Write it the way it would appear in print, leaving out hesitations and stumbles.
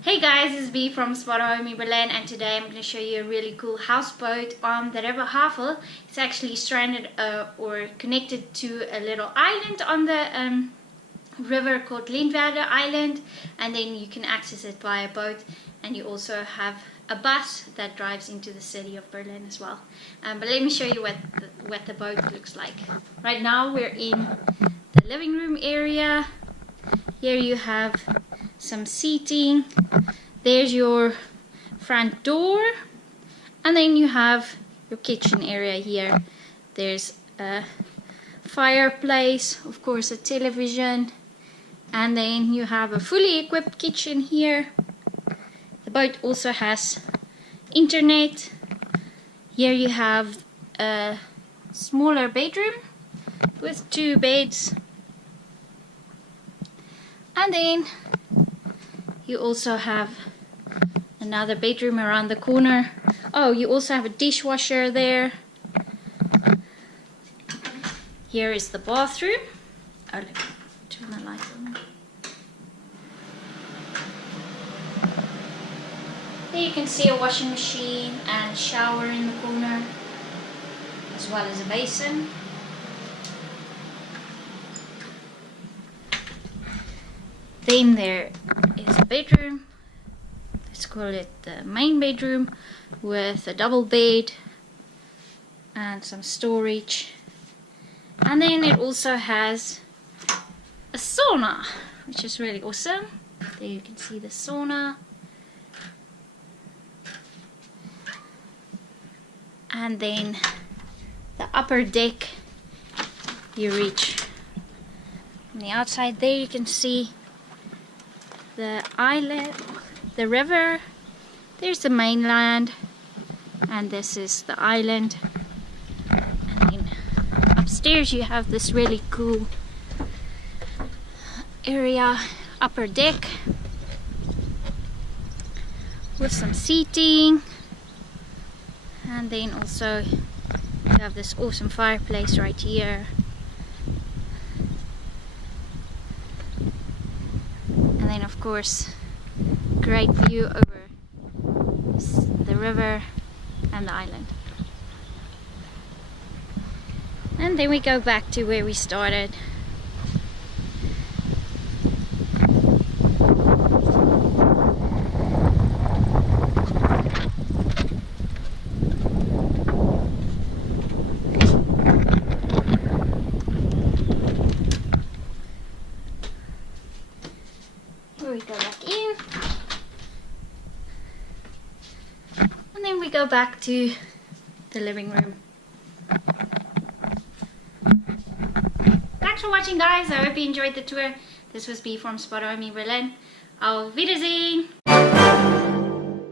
Hey guys, it's B from Spotahome Berlin, and today I'm going to show you a really cool houseboat on the River Havel. It's actually stranded or connected to a little island on the river called Lindwerder Island, and then you can access it by a boat, and you also have a bus that drives into the city of Berlin as well. But let me show you what the boat looks like. Right now we're in the living room area. Here you have some seating. There's your front door, and then you have your kitchen area here. There's a fireplace, of course a television, and then you have a fully equipped kitchen here. The boat also has internet. Here you have a smaller bedroom with 2 beds, and then you also have another bedroom around the corner. Oh, you also have a dishwasher there. Here is the bathroom. Oh, let me turn the light on. There you can see a washing machine and shower in the corner, as well as a basin. Then there is a bedroom. Let's call it the main bedroom, with a double bed and some storage. And then it also has a sauna, which is really awesome. There you can see the sauna. And then the upper deck, you reach on the outside. There you can see the island, the river. There's the mainland, and this is the island. And then upstairs you have this really cool area, upper deck, with some seating. And then also you have this awesome fireplace right here. And then of course, great view over the river and the island. And then we go back to where we started. We go back in, and then we go back to the living room. Thanks for watching, guys. I hope you enjoyed the tour. This was B from Spotahome Berlin. Auf Wiedersehen.